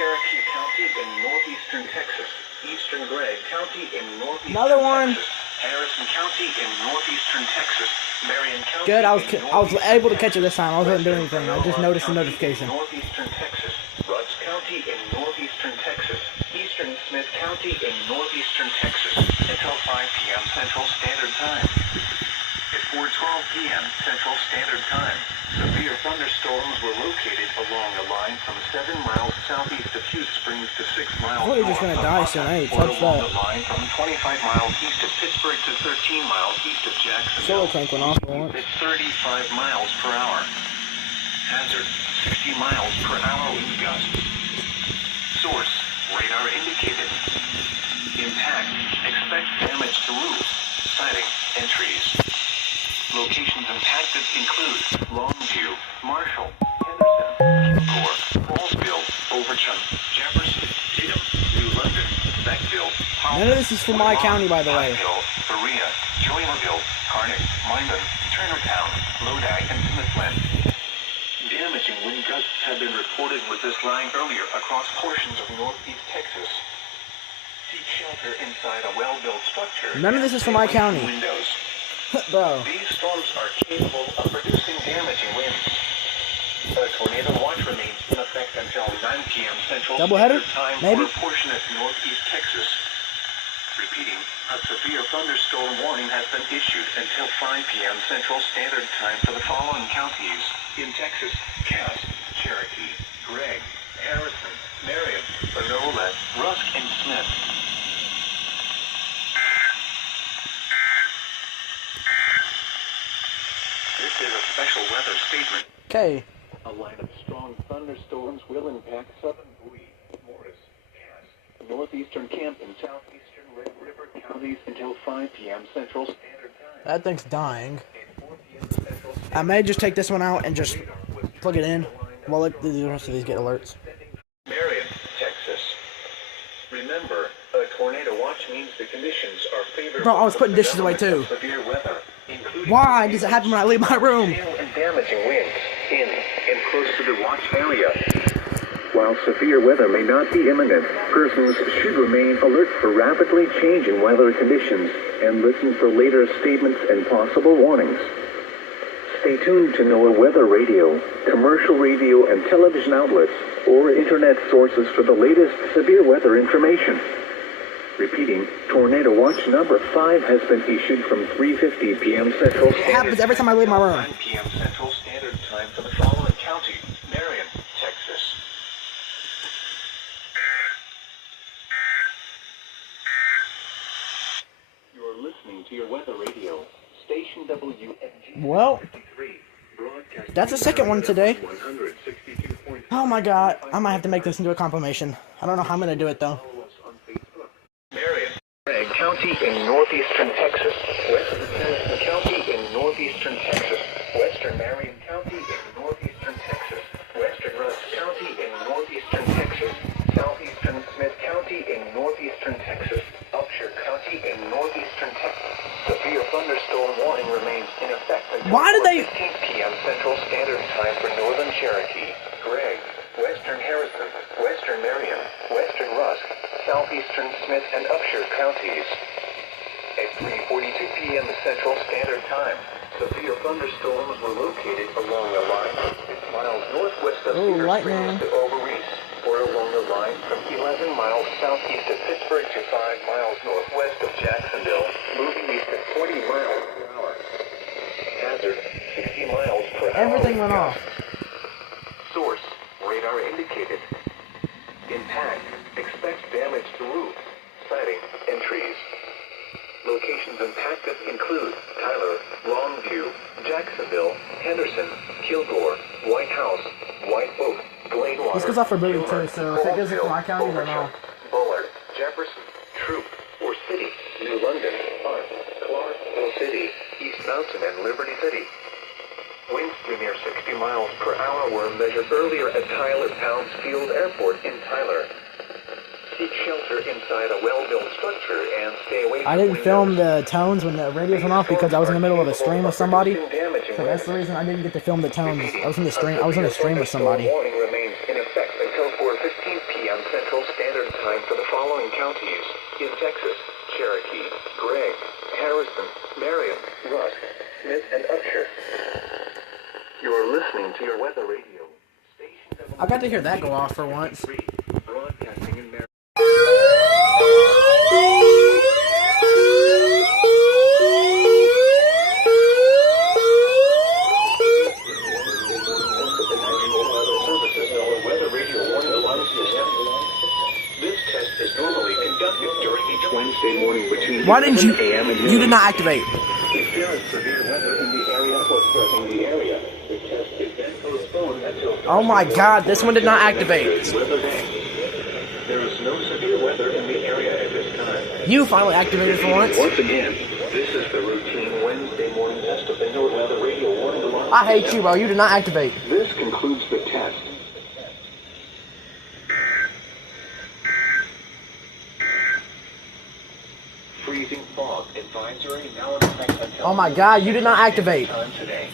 Cherokee County in northeastern Texas. Eastern Gregg County in northeastern Another one. Texas. Harrison County in northeastern Texas. Marion County. Good. I was able to catch it this time. I wasn't doing anything. I just noticed the notification. Northeastern Texas. Ruts County in northeastern Texas. Eastern Smith County in northeastern Texas until 5 p.m. Central Standard Time. At 4:12 p.m. Central Standard Time, severe thunderstorms were located along a line from 7 miles southeast of Hughes Springs to 6 miles I thought you were just gonna die soon. I ain't touched that. The line from 25 miles east of Pittsburgh to 13 miles east of Solar Jacksonville. tank went off for once. At 35 miles per hour. Hazard 60 miles per hour wind gusts. Source radar indicated. Impact. Expect damage to roofs, siding, and trees. Locations impacted include Longview, Marshall, Henderson, Kilgore, Hallsville, Overton, Jefferson, Tatum, New London, Beckville, None of this is from my county, by the way. Berea, Joynerville, Harnick, Lyman, Turnertown, Lodi, and Smithland. Damaging wind gusts have been reported with this line earlier across portions of northeast Texas. Seek shelter inside a well-built structure. None of this is from my county. Windows. Bro. These storms are capable of producing damaging winds. A tornado watch remains in effect until 9 p.m. Central Doubleheader? Standard Time Maybe? for a portion of northeast Texas. Repeating, a severe thunderstorm warning has been issued until 5 p.m. Central Standard Time for the following counties in Texas: Cass, Cherokee, Gregg, Harrison, Marion, Panola, Rusk, and Smith. This is a special weather statement. Okay. A line of strong thunderstorms will impact southern Bowie, Morris, Cass, northeastern Camp, and southeastern Red River counties until 5 p.m. Central Standard Time. That thing's dying. And 4 p.m. Central Standard I may just take this one out and just plug it in while the rest of these get alerts. Marion, Texas. Remember, a tornado watch means the conditions are favorable. Bro, I was putting dishes away too. Severe weather, including Why does it happen when I leave my room? hail and damaging winds in and close to the watch area. While severe weather may not be imminent, persons should remain alert for rapidly changing weather conditions and listen for later statements and possible warnings. Stay tuned to NOAA weather radio, commercial radio and television outlets, or internet sources for the latest severe weather information. Repeating, Tornado Watch number 5 has been issued from 3:50 p.m. Central Standard Time. It happens every time I leave my room. 9 p.m. Central Standard Time for the following county: Marion, Texas. You're listening to your weather radio, station WMG. Well, that's the second one today. 162.5. Oh my god, I might have to make this into a compilation. I don't know how I'm gonna do it though. Marion, Gregg County in northeastern Texas, western Madison County in northeastern Texas, western Marion County in northeastern Texas, western Rusk County in northeastern Texas, southeastern Smith County in northeastern Texas, Upshur County in northeastern Texas. Severe thunderstorm warning remains in effect until Why did they- 15 p.m. Central Standard Time for northern Cherokee, Gregg, western Harrison, western Marion, western Rusk, southeastern Smith and Upshur counties. At 3:42 p.m. Central Standard Time, severe thunderstorms were located along a line from 6 miles northwest of Cedar lightning. Springs to Overeast, or along the line from 11 miles southeast of Pittsburgh to 5 miles northwest of Jacksonville, moving east at 40 miles per hour. Hazard 60 miles per hour. Everything went off. Source radar indicated. Impact. Expect damage to roofs, siding, and trees. Locations impacted include Tyler, Longview, Jacksonville, Henderson, Kilgore, White House, White Oak, Gladewater. This goes off for Bowie too, so if it goes into my county, then I'll... Bullard, Jefferson, Troop, or City, New London, Park, Clarksville City, East Mountain, and Liberty City. Winds near 60 miles per hour were measured earlier at Tyler Pounds Field Airport in Tyler. Seek shelter inside a well-built structure and stay away from I didn't film windows. the tones when the radios went off because I was in the middle of a stream with somebody. So that's the reason I didn't get to film the tones. I was in a stream with somebody. Warning remains in effect until 4:15 p.m. Central Standard Time for the following counties in Texas: Cherokee, Gregg, Harrison, Marion, Rusk, Smith, and Upshur. You're listening to your weather radio. I got to hear that go off for once. Broadcasting in Maryland. This test is normally conducted during each Wednesday morning between Why didn't you? 11 a.m. and You did not activate. If there is severe weather in the area or threatening the area, the test is then postponed until Oh my God, this one did not activate. weather day. There is no severe weather in the area at this time. You finally activated for once. Once again, this is the routine Wednesday morning test of the NOAA Weather Radio Warning Alarm. I hate you, bro. You did not activate. This concludes the test. Freezing fog advisory now in effect until Oh my God, you did not activate. time today.